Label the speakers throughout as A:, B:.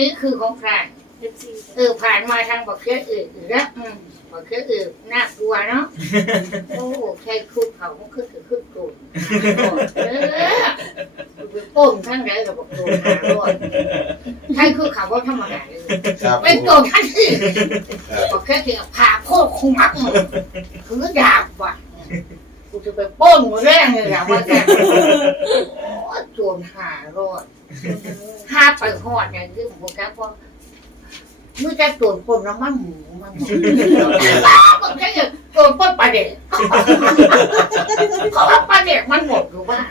A: นี้คือของใคร
B: เอฟซี
A: เออผ่านมาทางบักเขืออื่นอีกแล้วอืมบักเขืออื่นน่ากลัวเนาะโอ้ใช่คุกเขามันขึ้นคือขึ้นโกนเออไปป้นทั้งไหนกับบักโกนหาร้อยใช่คือเขาว่าธรรมดาเลย
C: ครับ
A: เป็นโกนทันที
C: ครับ
A: บักเขือที่ผ่าโคตรคุมักคือดาบว่ะกูจะไปป้นมือแรงเลยอะว่าแก โอ้โจรหาร้อยห้าไปหอดเนี่ยคือผมแกพอมื่อจะโจรปนน้ำมันหมูมันหมูมันแค่โจรปนปลาเด็กเขาว่าปลาเด็กมันหมดอยู่บ้าน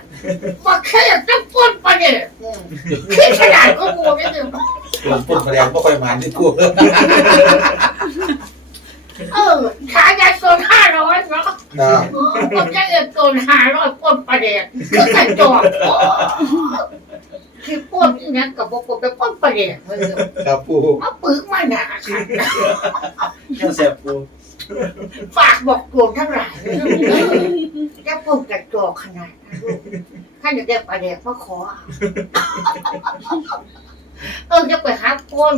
A: มันแค่จะปนปลาเด็กอืมขี้ขนาดก็มูไม่ถึง
C: หลังปุ่นแสดงก็ค่อยมาที่กู
A: เออขายยาโซนห้าร้อยเนาะ
C: นะ
A: มันแค่จะโจรห้าร้อยปนปลาเด็กคือกระจอกคือปนนี่นะกับพวกผมไปปนปลาเด็กเลย
C: ครับปู
A: มาปึกมาหนาค่ะ
D: เจ้าแสบปู
A: ฝากบอกโกงทั้งหลายเลยแค่ปมกระจอกขนาดนั้นลูกถ้าอยากได้ปลาแดกมาขอเอเออจะไปหาคน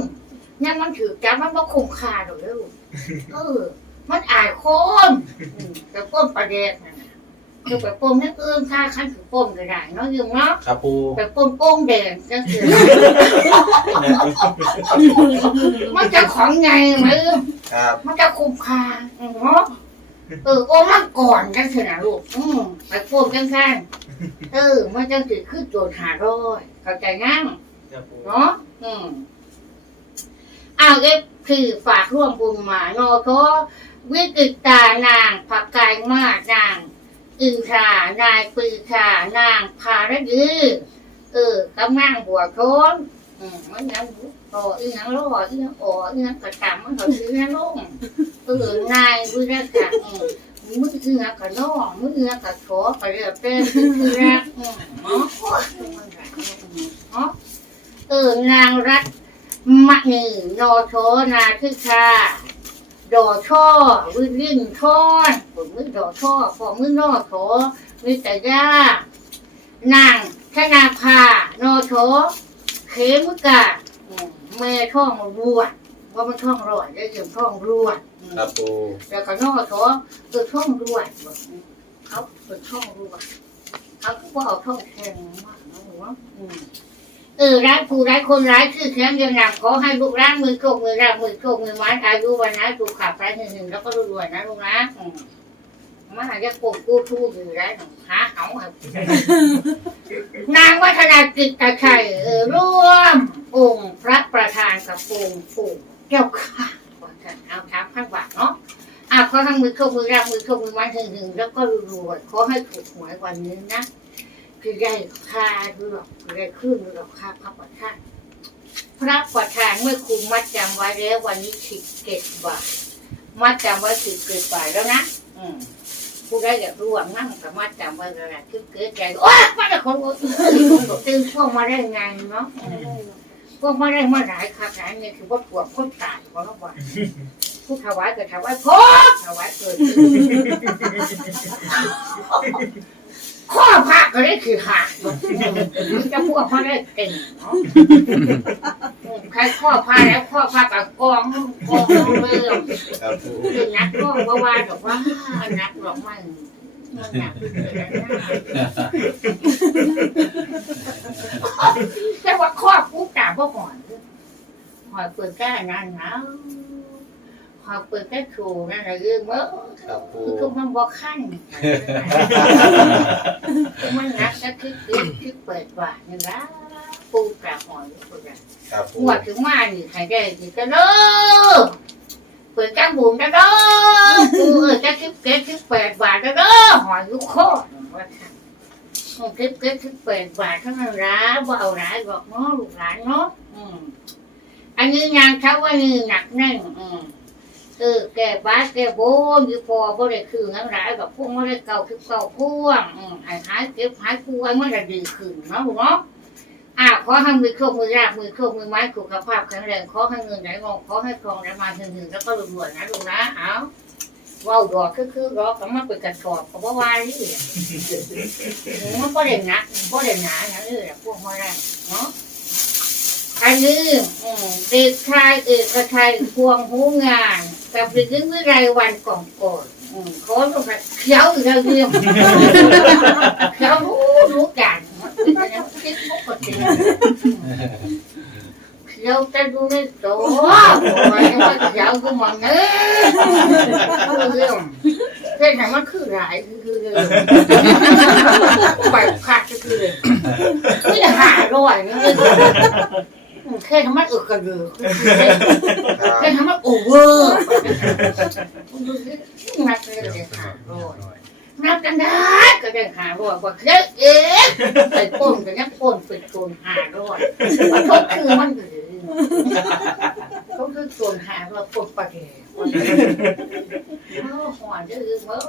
A: งั้นมันถือจับมันมาคุ้มค่าหรอกลูก เออมันอายคนอืมแต่ป้มปลาแดกนั่นน่ะคือไปป้มนั่นอื่นค่าขั้นถือป้มก็ได้เนาะยังเนาะ
C: ครับปู
A: ไปป้มโป้งแดงก็คือมันจะของไงไหม
C: ครับ
A: มันจะคุ้มค่าเนาะเออโอ้มันก่อนกันเถอะนะลูกอืมไปโฟมกันกันเออมันจะติดขึ้นโจทย์หาร้อยเข้าใจงั้ง
D: ครับปู
A: เนาะอืมอ้าวเอฟ คือฝากร่วมบุญมาโนโทวิกฤตานางผักกายมากนางอึงคานายปือคานางพารดือเออกำนางบัวโทนอืมมันยังต่ออีหยังรออีหยังอ่ออีหยังกระตำมันก็ซื้อนะลูกเออนายวิรกะอืมมือเอือกระน้องมือเอือกระโถไปเรื่อเป็นคือรักอืมเนาะโอ้ยมันรักอืมเออนางรัต มะนีโนโทนาทิชาดอช่อวิรินทอนผมมือดอช่อพอมือนอโถมิตรยานางธนาภาโนโถเขมกะอืมเมท่องรวดว่ามันท่องรอดได้ยินท่องรวดอืม
C: ครับปู
A: แล้วก็นอกเขาเออท่องรวดบอกเขาเป็นท่องรวดเขาก็บอกเอาท่องแทงมากนะหนูว่าอืม เออร้ายผู้ร้ายคนร้ายชื่อแข็งยังหนักขอให้ลูกร้านมือโชคมือราบมือโชคมือไม้อายุวันนะถูกขับไปหนึ่งหนึ่งแล้วก็รวยๆนะลูกนะอืมมาหาจะปลูกกู้ทู่อยู่ได้หนูหาเอาครับนางวัฒนาจิตตะชัยเออร่วม องค์พระประธานกับองค์ปู่เจ้าค่ะเอาถามข้างบาทเนาะอ่าขอทั้งมือเข้ามือรับมือเข้ามือมันถึงถึงแล้วก็รวยๆขอให้ถูกหวยวันนี้นะ คือได้ค่าดูหรอกได้ขึ้นดูหรอกค่าพระประธานพระประธานเมื่อคุณมัดจำไว้แล้ววันนี้สิบเกตบาทมัดจำไว้สิบเกตบาทแล้วนะอืมผู้ได้อยากรู้ว่านั่งกับมัดจำไว้แล้วนะคือเกิดใจโอ้ยมาแต่คนตื่นช่วงมาได้ไงเนาะพวกมาได้มาหลายคักหลายเนี่ยคือว่าถั่วคนตายของเราว่ผู้ถวายก็ถวายพ่อถวายเกิด พระก็ได้คือหักจะพวกเขาได้เก่งเนาะใครข้อพระแล้วข้อพระกับกองกองเรื่อง
C: ครับปู
A: คือนักก็ว่าว่าดอกว่านักหรอกมันมันหนักแต่ว่าข้อปุ๊บตาพ่ก่อนหอยเปิดแก้นั่นนะหอยเปิดแก้โชว์นั่นแหละเรื่องเมื่อ
C: ครับปู
A: คือทุกมันบอกขั้นมันนักก็คือคือคือเปิดว่านี่นะปูกระหอยปูกระ
C: ครับปู
A: หัวถึงมานี่ใครได้ดีก็เด้อเปิดจ้างบุ๋มก็เด้อปูเออจะคิดเก็ดคิดแปดบาทก็เด้อหอยลูกโคตรว่าท่านคิดเก็ดคิดแปดบาทเท่านั้นละว่าเอาหลายบอกเนาะลูกหลานเนาะอืมอันนี้งานเขาว่านี่หนักแน่นอืม เออแกบ้าแกโบนอยู่พอบ่ได้คืองั้นหลายแบบพวกไม่ได้เก่าคือเก่าพ่วงอืมหายหายเก็บหายป่วยมื่อไรดีขึ้นเนาะลูกเนาะอ่าขอให้มือโชคมือรากมือโชคมือไม้สุขภาพแข็งแรงขอให้เงินไหลงอกขอให้ทองไหลมาถึงถึงแล้วก็รวยๆนะลูกนะเอาว้าดอกคือคือรอกก็มาเป็นกระสอบก็บ่ว่านี่มันบ่ได้หนักบ่ได้หนาอย่างนี้แหละพวกมาได้เนาะอันนี้อืมเด็กชายเอกชัยพวงหูงาน กับเด็กหญิงวิไลวันกล่องโกดอืมขอลงไปเขียวอีกแล้วเรื่องเขียวรู้รู้กันคิดปกติเขียวจะดูในตัวมันยังว่าเขียวก็มันเนื้อเรื่องเรื่องไหนมันคือหลายคือคือเรื่องไปขาดก็คือเลยไม่ได้หาร้อยนี่ แค่ทำมันอึกกระดือ
C: ครับ
A: แค่ทำมันโอเวอร์ดูสินักเลยหาร้อยนับกันได้ก็ได้หาร้อยว่าเคยเอ๊ะไปปนกันยังปนไปโกนหาร้อยมันก็คือมันหรือเขาคือโกนหาร้อยปนประเดี๋ยวเขาหัวจะอือเมื่อ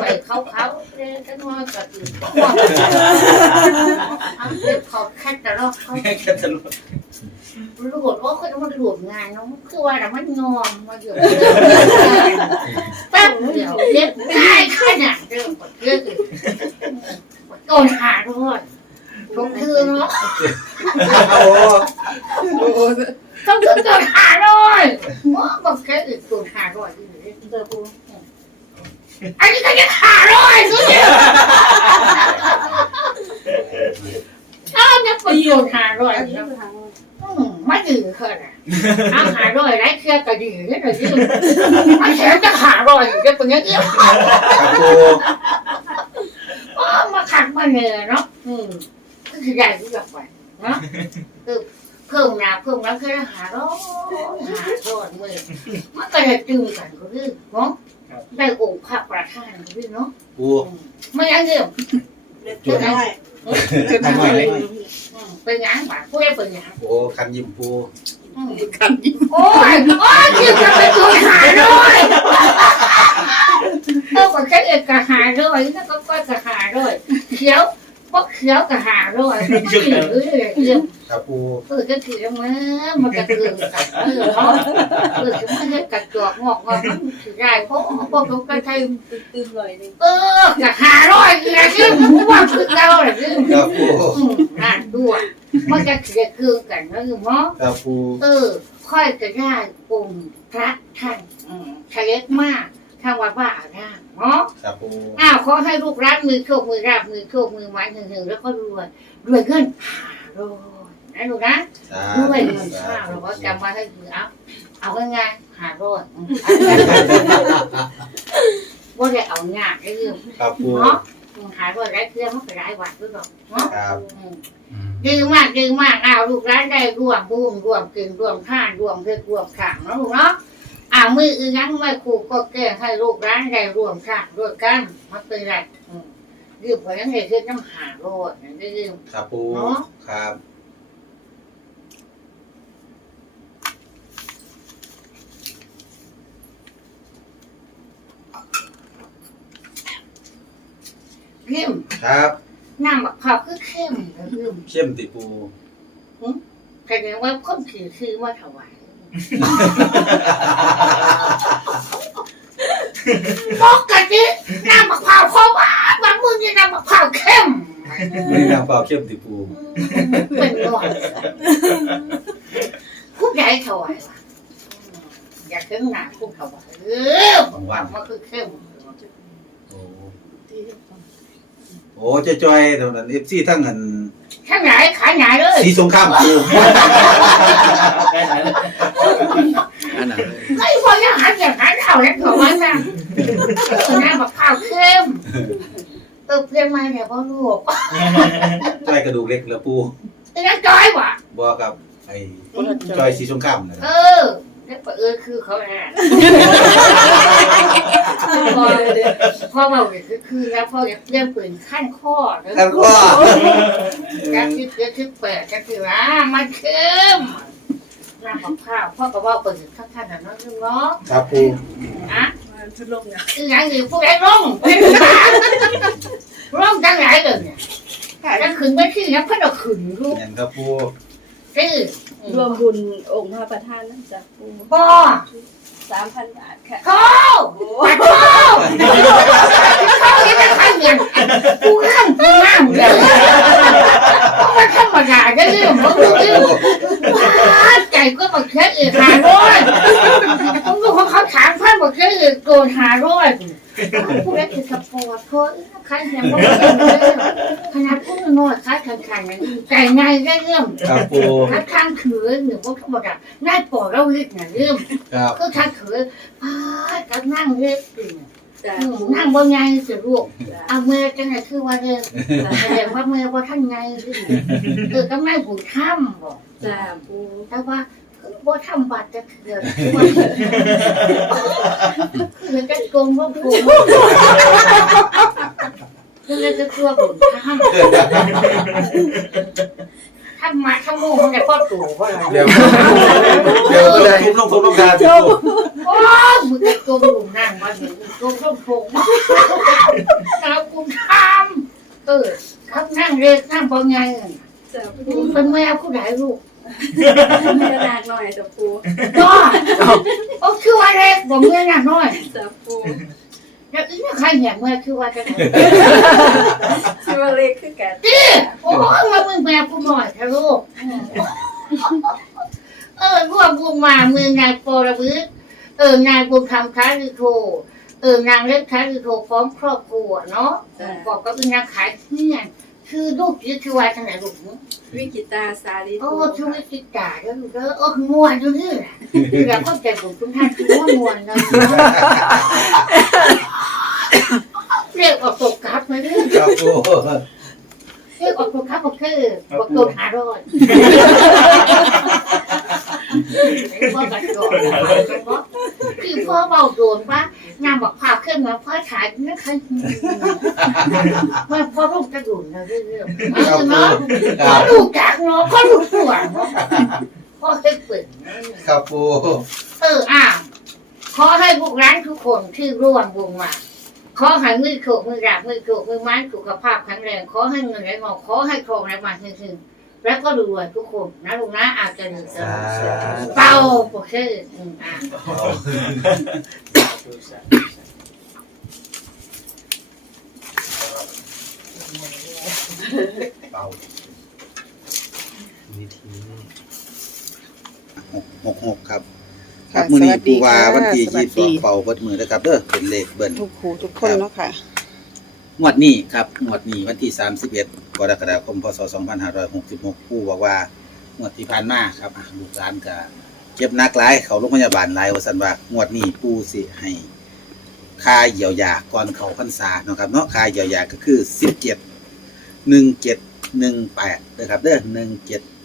A: ไปเขาเขาเรียกันว่าก็อือเขาเรีกขาแค่ต่รอบเขา
D: แค่จะรู้
A: หลุดว่าคนมันหลุดงานเนาะคือว่าแต่มันงอมมาอยู่แป๊บเดียวเล็บได้ขนาดเดิมกว่าเยอะอีกโดนหาด้วยทุกคืนเนาะต้องโดนหาด้วยว่าบอกแค่อื่นโดนหาด้วยเจอปู อันนี้ก็ยังหาด้วยสุดยอดอ้าวเนี่ยเป็นโดนหาด้วยอืมไม่ดีเคยนะอาหารอร่อยไรเครียดก็ดีนี่หน่อยที่มันแถมจะหาอร่อยจะเป็นอย่างเงี้ย
C: ครับปู
A: อ๋อมาขัดมาเนยเนาะอืมก็คือใหญ่ที่แบบไปเนาะคือเพิ่มนาเพิ่มน้ำคือหาร้อยหาร้อยมือมันก็จะจืดกันก็คือเนาะ ได้องค์พระประธานก็คือเนาะ
C: ปู
A: อืมไม่อยังเดียว
C: จุดให้ทำหน่อยเลย
A: อืมเป็นหยังบ้างผู้ใดเป็นหยัง
C: โอ้คันยิ้มปู
A: อืมโอ้ยโอ้ยคิวจะไปตัวหาด้วยเออบอกแค่เอกกะหาด้วยนั่นก็ก้อยกะหาด้วยเขียว พวกเขียวกะหาด้วยมันก็ถือเลยเรื่อง
C: ครับปู
A: เออจะถือมามันกระเทือนกันเออเนาะเออจะมันจะกระจอกงอกงอกมันถือได้เพราะพวกเขาก็ใช้
B: ตื้นๆเลยนี่
A: เออกะหาด้วยเนี่ยที่หมูว่าคือเราแหละที่
C: ครับปู
A: อืมอ่านด้วยมันจะเกลียดเคืองกันนะคือมั้ง
C: ครับปู
A: เออค่อยจะได้องค์พระท่านอืมเฉล็กมาก ทางวัดว่าอารามเนาะ
C: ครับปู
A: อ้าวขอให้ลูกรักมือโชคมือราบมือโชคมือไม้หนึ่งๆแล้วก็รวยรวยเงินหาโรยนะลูกนะ
C: สาร
A: วย
C: ธุ
A: เงิน
C: สา
A: ข้าว
C: ธุ
A: เราก็จำไว้ให้คือเอาเอาง่ายๆหาโรยอืมว่าได้เอาง่ายไอ้เรื่อง
C: ครับปู
A: เนาะอืมหาโรยได้เครื่องมันก็ได้วัดด้วยหรอกเนาะ
C: ครับ
A: อืมดีมากดีมากอ้าวลูกร้านได้ร่วมบุญร่วมกินร่วมท่านร่วมเพื่อร่วมขังนะลูกเนาะ อ้าวมืออื่นยังไม่ครูก็แก้ให้ลูกร้านได้ร่วมท่านด้วยกันมันเป็นไรอืมยืมไปยังไงคือน้ำหาโรดนั่นได้ยืม
C: ครับปู
A: เนาะ
C: ครับ
A: ยืม
C: ครับ
A: น้ำมะพร้าวคือเข้มนะยืม
C: เข้มติปู
A: แสดงว่าคนถือคือว่าถวาย ปกติน้ำมะพร้าวเพราะว่าบางมือนี่น้ำมะพร้าวเข้ม
C: ไม่นางเปล่าเข้มติปู
A: เป็นหน่อยผู้ใหญ่ถวายวะอยากถึงหนาผู้ถวายเออบา
C: งวัน
A: มันคือเข้ม
C: โอ้โอ้เจ้าจ้อยตรงนั้นเอฟซีทั้งเงิน
A: ข้างไหนขายไหนเลย
C: สีสงครามปู
D: แค่ไหนเลย
C: อันนั้นเลย
A: ไอ้พอยังหันอย่างหันเอาแล้วถวายนะเออหน้าแบบข้าวเข้มเออเพื่อนมาเนี่ยพ่อลูก
C: จ้อยกระดูกเล็กแล้วปู
A: ไอ้นั่นจอยว่ะ
C: บอกกับไอ้จ้อยสีสงครามนะ
A: เออ แล้วเออคือเขาแน่พอพ่อเบาเนี่ยคือคือแล้วพ่อเนี่ยเรียกปืนขั้นข้อเลย
C: แล้วก็
A: จะคิดจะคิดแปลกจะคิดว่ามันเข้มน้ำกับข้าวพ่อก็ว่าเปิดข้างๆแต่น้องเนาะ
C: ครับปู
A: อะ
B: มาทุลงเนะ
A: คืออย่างอื่นพวกไอ้ร่องเป็นบ้าร่องจังไหนเลยเนี่ยจะขึ้นไปที่นั้นก็จะขึ้นรูป
C: เห็นครับปู
A: คือ
B: รวมบุญองค์พระประธานนั่นจ้ะปู
A: บ่
B: สามพันบาทค่ะ
A: โท่ปัดโท่โท่ยังไม่ทันเงินกูห้ามกูห้ามเลยเพราะมันทำไมรมดาได้เรื่องมึงเรื่องใจก็บอกแค่อีกหาร้อยมึงดูของเขาถามเพื่อนบอกแค่อีกโกนหาร้อยผู้เล่นคือสปอร์ตเขาใครเห็นว่าขนาดผู้น้อยคัด ขันขันนั้นใจง่ายได้เรื่อง
C: ครับปู
A: คัดข้างขืนหรือว่าธรรมดาง่ายปอดเราเรียกน่ะเรื่อง
C: ครับ
A: ก็ข้างขืนอ้าก็นั่งเรียกตื่น
B: จ้ะ
A: นั่งบนไงสิลูกเอาเมื่อจังไงคือว่าเรื่องแสดงว่าเมื่อว่าท่านไงเออก็ไม่ผูกถ้ำบอก
B: จ้ะปู
A: แต่ว่าว่าทำบัตรจะเถื่อนคือจะโกงว่าโกง คือจะกลัวผมท่านท่านมาท่านโง่เขาจะพ่อตู่ว่าอะไร
C: เดี๋ยวเดี๋ยวทุบลงทุบลงทานปู
A: โอ้มึงจะโกงลุมนั่งมาเห็นโกงต้องโกงแล้วกูทำเออทำนั่งเรียกนั่งบนไงเป็นแม่ผู้ใดลูก
B: กระดาษหน่อยจ้ะปู
A: ก็โอ้คือว่าเล็กบอกเมื่อน่ะน้อย
B: จ้ะปู
A: แล้วอีนี่ใครเห็นเมื่อคือว่าจะไหน
B: ชื่อว่าเล็กคือกัน
A: โอ้ยมามึงแม่กูหน่อยเถอะลูกเออรวมบุญมามือนายปรวิทย์เออนายบุญธรรมค้าลิโทเออนางเล็กค้าลิโทพร้อมครอบครัวเนาะบอกก็เป็นนางขายเพื่อน คือลูกยืดคือว่าทางไหนลูก
B: วิกิตาสาลี
A: โอ้
B: ปู
A: ชีวิตจิตใจแล้วลูกเออโอ้มวนอยู่นี่แหละคือเราเข้าใจผมทุกท่านคือว่ามวนนะเรียกออกตกกลับมาเรื่อย
C: ครับปู
A: เรียกออกตกกลับก็คือบอกโดนหารอดพ่อกัดโดนคือพ่อเบาโดนว่า งานบอกภาพขึ้นมาพ่อฉายนี่ใครพ่อพ่อลูกจะดุนะเรื่อยๆเออเนาะพ่อลูกจากเนาะพ่อลูกปวดเนาะพ่อเคยเปิด
C: ครับปู
A: เอออะขอให้พวกร้านทุกคนที่ร่วมวงมาขอให้มือโขกมือราบมือโขกมือไม้สุขภาพแข็งแรงขอให้เงินไหลมาขอให้ทองไหลมาถึงๆ แล้วก็รวยทุกคนนะลุงนะอาจจะดีเกินเป่าโอเคอืมอะ
C: เป่าหกหกหกครับค
E: ค่ะ
C: รับมื้อนี้
E: สวัสดี
C: ปูว่า
E: ค่ะ
C: วันที่
E: สวั
C: ยี่
E: ส
C: สิบส
E: ดี
C: องเป่าเบิดมือนะครับเด้อเป็นเลขเบิ้ล
E: ทุกครูทุกคนเนาะค่ะ
C: งวดนี้ครับงวดนี้วันที่31 กรกฎาคม พศ 2566ผู้บอกว่างวดที่ผ่านมาครับอะลูกหลานก็เจ็บหนักหลาย เขาโรงพยาบาลหลายว่าซั่นว่างวดนี้ปู่สิให้ค่าเยียวยาก่อนเข้าพรรษาเนาะครับเนาะค่าเยียวยาก็คือ 17 1718นะครับเด้อ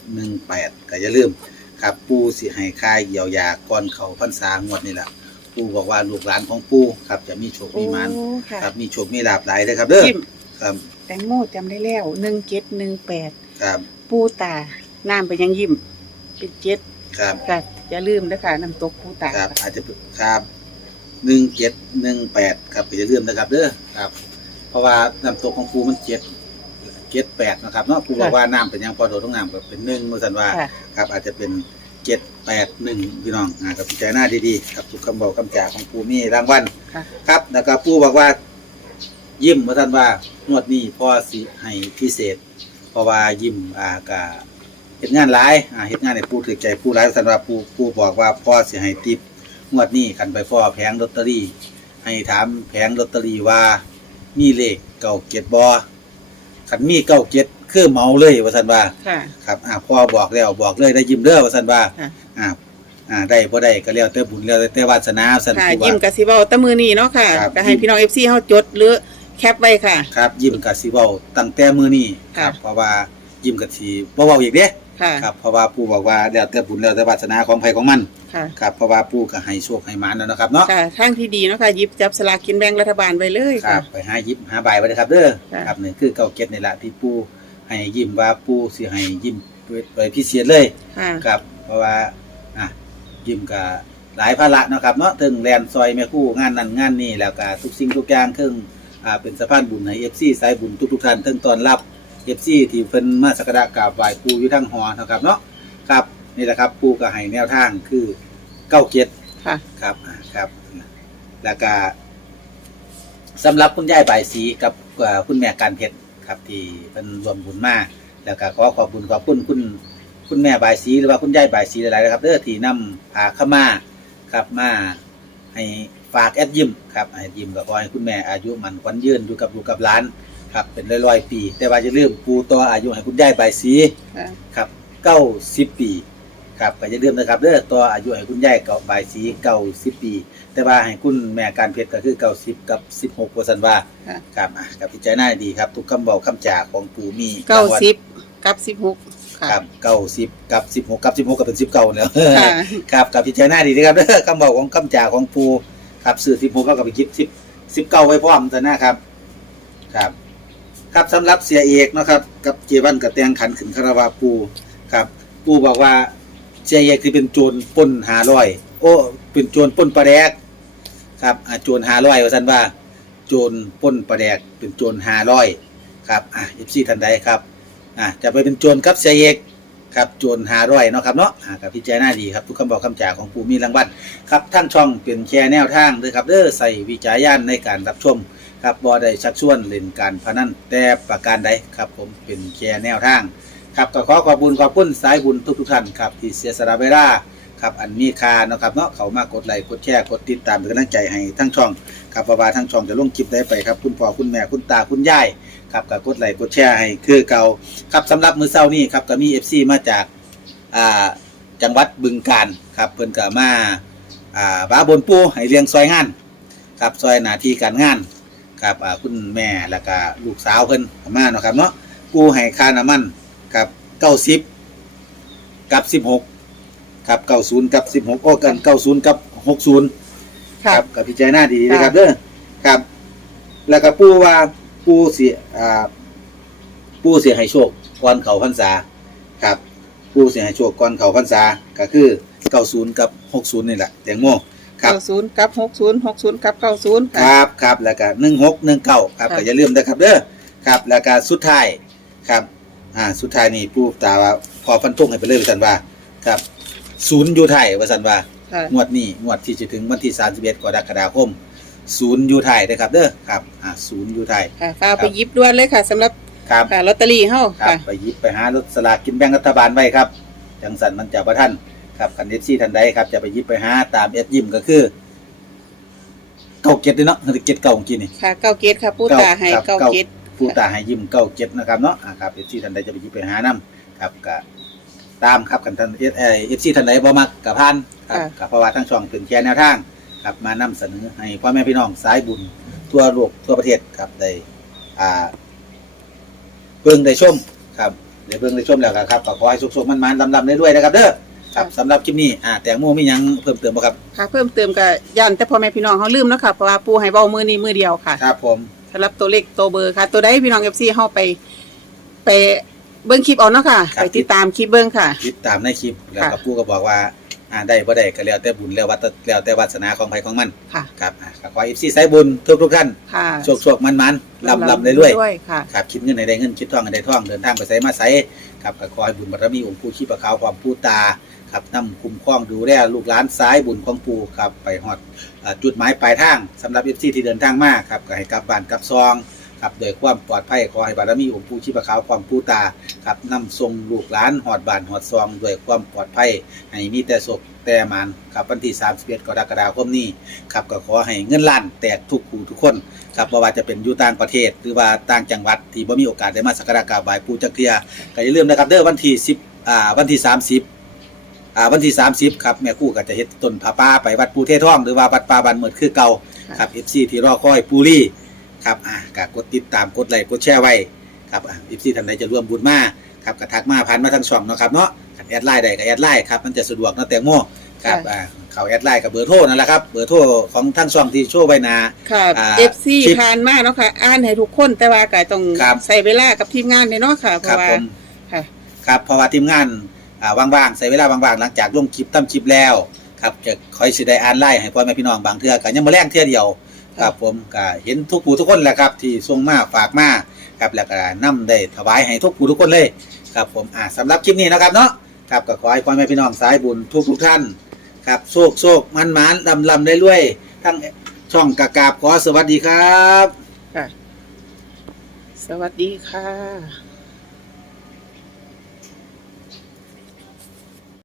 C: 1718ก็อย่าลืมครับปู่สิให้ค่าเยียวยาก่อนเข้าพรรษางวดนี้ล่ะปู่บอกว่าลูกหลานของปู่ครับ จะมีโชค
E: โอ้
C: มีหมัน
E: ค่ะ
C: ครับมีโชคมีลาบหลายเลยครับเด้อ
E: จิ้ม
C: ครับ
E: แตงโมจำได้แล้วหนึ่งเจ็ดหนึ่งแปด
C: ครับ
E: ปูตาน้ำไปยังยิ้มเป็นเจ็ด
C: ครับ
E: ค่ะอย่าลืมนะคะน้ำตกปูตา
C: ครับ อาจจะ ครับหนึ่งเจ็ดหนึ่งแปดครับอย่าลืมนะครับเด้อครับ เพราะว่าน้ำตกของครูมันเจ็ดเจ็ดแปดนะครับเนาะครูบอกว่าน้ำเป็นหยังพอโดดต้องน้ำก็เป็นหนึ่งเมื่อสันว่า
E: ค่ะ
C: ครับ อาจจะเป็นเจ็ดแปดหนึ่งพี่น้องอ่ากับพิจารณาดีๆครับทุกคำบอกคำจ่าของครูมีรางวัล
E: ค่ะ
C: ครับแล้วก็ปูบอกว่า ยิ้มเมื่อท่านว่างวดนี้พ่อสิให้พิเศษ เพราะว่ายิ้มอ่ากะเฮ็ดงานหลายอ่าเฮ็ดงานให้ปูถือใจปูหลายท่านว่าปูปูบอกว่าพ่อสิให้ติปงวดนี้คันไปพ่อแผงลอตเตอรี่ ให้ถามแผงลอตเตอรี่ว่ามีเลขเก่าเก็ดบ่คันมีเก่าเก็ดคือเหมาเลยว่าท่านว่า
E: ค่ะ
C: ครับอ่าพ่อบอกแล้วบอกเลยได้ยิ้มเด้อว่าซั่นว่า
E: ค่ะ
C: อ่าอ่าได้บ่ได้ก็แล้วแต่บุญแล้วแต่วาสนาซั่น
E: ค่ะ
C: ปูว่า
E: ยิ้มกับสิเบาแตะมือนี่เนาะค่ะ
C: ครับ
E: ก็ให้พี่น้องเอฟซีเขาจดหรือ แคปไว้ค่ะ
C: ครับยิ้มกับสีเบาตั้งแต่มือนี้ค
E: ค่ะ
C: รับเพราะว่ายิ้มกับสีบ่เบาอีกเด้
E: ค่ะ
C: ครับเพราะว่าปู่บอกว่าแล้วแต่บุญแล้วแต่วาสนาของใครของมัน
E: ค่ะ
C: ครับเพราะว่าปู่ก็ให้โชคให้หมานแล้วนะครับเนาะ
E: ค่ะทางที่ดีเนาะค่ะหยิบจับสลากกินแบ่งรัฐบาลไว้เลย
C: ครั
E: ค่ะ
C: บไปหายิบหาใบไว้เลยครับเด้อ
E: ค่ะ
C: ครับนี่คือเก่าเก็ดนี่แหละที่ปู่ให้ยิ้มว่าปู่สิให้ยิ้มไปพิเศษเลย
E: ค่ะ
C: ครับเพราะว่าอะยิ้มก็หลายภาระเนาะครับเนาะถึงแลนซอยแม่คู่งานนั้นงานนี้แล้วก็ทุกสิ่งทุกอย่างเครื่อง อ่าเป็นสะพานบุญให้ FC สายบุญทุกๆท่านถึงตอนรับเอฟซีที่เพิ่นมาสักการะกราบไหว้ปู่อยู่ทั้งหอนะครับเนาะครับนี่แหละครับปู่ก็ให้แนวทางคือเก้าเจ็ด
E: ค่ะ
C: ครับอ่าครับ แล้วก็สำหรับคุณยายใบายสีกับเอ่อคุณแม่การเพชรครับ ที่เพิ่นรวมบุญมาแล้วก็ขอขอบคุณขอบคุณคุณคุณแม่บายสีหรือว่าคุณยายบายสีหลายๆนะครับเด้อที่นำพาเข้ามาครับมาให้ ฝากแอดยิมครับแอดยิมก็ขอให้คุณแม่อายุมันควันยืนอยู่กับลูกกับหลานครับเป็นร้อยๆปี แต่ว่าจะลืมปูต่ออายุให้คุณยายบายสี
E: ค่ะ
C: ครับเก้าสิบปี ครับก็จะลืมนะครับเด้อต่ออายุให้คุณยายเก่าบายสีเก้าสิบปี แต่ว่าให้คุณแม่การเพชรก็คือเก้าสิบกับสิบหกเปอร์เซ็นต์ว่า
E: ค่ะ
C: ครับอะกับพิจารณาดีครับ ทุกคำบอกคำจากของปู่มี
E: เก้ารา
C: งวัล
E: สิบกับสิบหกค่ะ
C: ครับเก้าสิบกับสิบหกกับสิบหกก็เป็นสิบเก้าแล้ว
E: ค่ะ
C: ครับกับพิจารณาดีนะครับเด้อคำบอกของคำจากของปู่ ครับสื่อสิบหกก็กับไปคิดสิบสิบเก้าไว้พร้อมซะนะครับ ครับ ครับสำหรับเสียเอกนะครับ กับเจวันกับแตงขันขึ้นคาราวาปูครับ ปูบอกว่าเสียเอกที่เป็นโจรป้นหาร้อย โอ้เป็นโจรป้นปลาแดก ครับอ่าโจรหาร้อยว่าสันว่า โจรป้นปลาแดก เป็นโจรหาร้อยครับอะยิบซี่ทันใดครับอะจะไปเป็นโจรครับเสียเอก ครับจนหาร้อยเนาะครับเนาะหากับพิจารณาดีครับทุกคำบอกคำจาของปูมีรางวัลครับทั้งช่องเปลี่ยนแชร์แนวทางเด้อครับเด้อใส่วิจารณญานในการรับชมครับบอได้ชักชวนเล่นการพนันแต่ประการใดครับ ผมเป็นแชร์แนวทาง ครับก็ขอขอบคุณขอบคุณสายบุญทุกทุกท่านครับที่เสียสละเวลา ครับอันมีค่าเนาะครับเนาะเขามากดไลค์กดแชร์กดติดตามเป็นกำลังใจให้ทั้งช่องครับเพราะวาทั้งช่องจะลงคลิปได้ไปครับคุณพ่อคุณแม่คุณตาคุณยายครับก็กดไลค์กดแชร์ให้คือเก่าครับสำหรับมือเช้านี้ครับก็มี FC มาจากอ่าจังหวัดบึงกาฬครับเพิ่นก็มาอ่าบ้าบนปูให้เลี้ยงซอยงานครับซอยหน้าที่การงานครับอ่าคุณแม่แล้วก็ลูกสาวเพิ่นเอามาเนาะครับเนาะกูให้ค่าน้ำมันกับเก้าสิบกับสิบหก ครับเก้าศูนย์กับสิบหกโอ้กันเก้าศูนย์กับหกศูนย์
E: ค่ะ
C: กับพิจารณาดีๆ
E: ค่ะ
C: นะครับเด้อครับ แล้วก็ปู่ว่าปู่เสียอ่าปู่เสียให้โชคก่อนเขาพรรษาครับ ปู่เสียให้โชคก่อนเขาพรรษาก็คือเก้าศูนย์กับหกศูนย์นี่แหละแตงโมครับ
E: เก้าศูนย์กับหกศูนย์หกศูนย์กับเก้าศูนย์
C: ค
E: ค่ะ
C: รับครับแล้วก็หนึ่งหกหนึ่งเก้าครับ
E: ค่ะ
C: ก็อย่าลืมนะครับเด้อครับแล้วก็สุดท้ายครับอ่าสุดท้ายนี่ผู้ตาว่าพอฟันธงให้ไปเลยว่าสันว่าครับ ศูนย์อยู่ไทยว่าสันว่า
E: ค่ะ
C: งวดนี้งวดที่จะถึงวันที่31กรกฎาคมศูนย์อยู่ไทยนะครับเด้อครับอ่าศูนย์อยู่ไทย
E: ค่ะฟ้ากไปหยิบด่วนเลยค่ะสำหรับ
C: ครับ
E: ค่ะลอตเตอรี่เฮา
C: ครับ
E: ค่ะ
C: ไปหยิบไปหารถสลากกินแบ่งรัฐบาลไว้ครับ จังสันมันจะประท่านครับคันเอฟซีทันใดครับ จะไปหยิบไปหาตามเอฟยิมก็คือเก้าเจ็ดเด้อเนาะเจ็ดเก้าเมื่อกี้นี่
E: ค่ะเก้าเกตค่ะผู้ตาให้
C: ครับ
E: เก้าเกต
C: ผู้ตาให้ยิ้มเก้าเจ็ดนะครับเนาะอ่าครับเอฟซีทันใดจะไปหยิบไปหานํครับก็ ตามครับกันทันเอฟเอฟซีทันใดบ่มักกับพันครับกับเพราะว่าทั้งช่องเป็นแชร์แนวทางครับมานำเสนอให้พ่อแม่พี่น้องสายบุญทั่วโลกทั่วประเทศครับได้อ่าเบิ่งได้ชมครับได้เบิ่งได้ชมแล้วก็ครับก็ขอให้สุขๆมันๆลำๆได้ด้วยนะครับ เด้อครับสำหรับคลิปนี้อ่าแตงโมมีหยังเพิ่มเติมบ่ครับ
E: ค่ะ เพิ่มเติมก็ย่านแต่พ่อแม่พี่น้องเฮาลืมเนาะค่ะเพราะว่าปู่ให้เว้ามือนี้มือเดียวค่ะ
C: ครับผม
E: สำหรับตัวเลขตัวเบอร์ค่ะ ตัวใดพี่น้อง FC เฮาไป ไป เบิ่งคลิปเอาเนาะค่ะไปติดตามคลิปเบิ่งค่ะ
C: ติดตามในคลิปแล้วก็
E: ค่ะ
C: ปู่ก็บอกว่าอ่าได้บ่ได้ก็แล้วแต่บุญแล้ววัดแล้วแต่วาสนาของใครของมัน
E: ค่ะ
C: ครับอ่าก็ขอ FC สายบุญทุกทุกๆท่าน
E: ค่ะ
C: โชคโชคมันมันๆลำลำได้ด้วย
E: ด้วยค่ะ
C: ครับคิดเงินให้ได้เงินคิดทองให้ได้ทองเดินทางไปไสมาไสครับก็ขอให้บุญบารมีองค์ปู่ชีพะขาวความปู่ตาครับนำคุ้มครองดูแลลูกหลานสายบุญของปู่ครับไปฮอดอ่าจุดหมายปลายทางสำหรับ FC ที่เดินทางมาครับก็ให้กลับบ้านกลับซอง ครับโดยความปลอดภัยขอให้บารมีองค์ปู่ชีพะขาวความปู่ตาครับนำส่งลูกหลานฮอดบ้านฮอดซองด้วยความปลอดภัยให้มีแต่สุขแต่หมันครับวันที่31กรกฎาคมนี้ครับก็ขอให้เงินล้านแตกทุกคู่ทุกคนครับบ่ว่าจะเป็นอยู่ต่างประเทศ หรือว่าต่างจังหวัดที่บ่มีโอกาสได้มาสักการะกราบไหว้ปู่จักเทื่อก็อย่าลืมนะครับเด้อวันที่10อ่าวันที่ 30อ่าวันที่ 30 ครับ แม่ครู่ก็จะเฮ็ดต้นผ้าป่าไปวัดปู่เททอง หรือว่าวัดป่าบ้านเมิดคือเก่าครับ FC ที่รอคอยปูรี่ ครับอ่าก็กดติดตามกดไลค์กดแชร์ไว้ครับอ่า FC ท่านใดจะร่วมบุญมาครับก็ทักมาผ่านมาทางช่องเนาะครับเนาะคันแอดไลน์ได้ก็แอดไลน์ครับมันจะสะดวกเนาะแตงโมครับอ่าเขาแอดไลน์กับเบอร์โทรนั่นแหละครับเบอร์โทรของทางช่องที่โชว์ไว้หนา
E: ค่ะ
C: อ่า
E: FC
C: คลิป
E: ผ่านมาเนาะค่ะอ่านให้ทุกคนแต่ว่าก็ต้อง
C: ครับ
E: ใส่เวลากับทีมงานเนี่ยเนาะค่ะเพ
C: ครับ
E: ราะว่า
C: ผม
E: ค่ะ
C: ครับเพราะว่าทีมงานอ่าว่างๆใส่เวลาว่างๆหลังจากลงคลิปทำคลิปแล้วครับจะคอยสิได้อ่านไล่ให้พ่อแม่พี่น้องบางเทื่อก็ยังมาแรงเทื่อเดียว ครับผมก็เห็นทุกผู้ทุกคนแหละครับ ที่ส่งมาฝากมาครับแล้วก็นํได้ถวายให้ทุกผู้ทุกคนเลยครับผมอ่าสำหรับคลิปนี้นะครับเนาะครับก็ขอให้พ่อแม่พี่น้องสายบุญทุกทุกท่านครับโชคโชคมันมันลำลำได้รวย ทั้งช่องกากาบขอสวัสดีครับ
E: ค่ะ สวัสดีค่ะ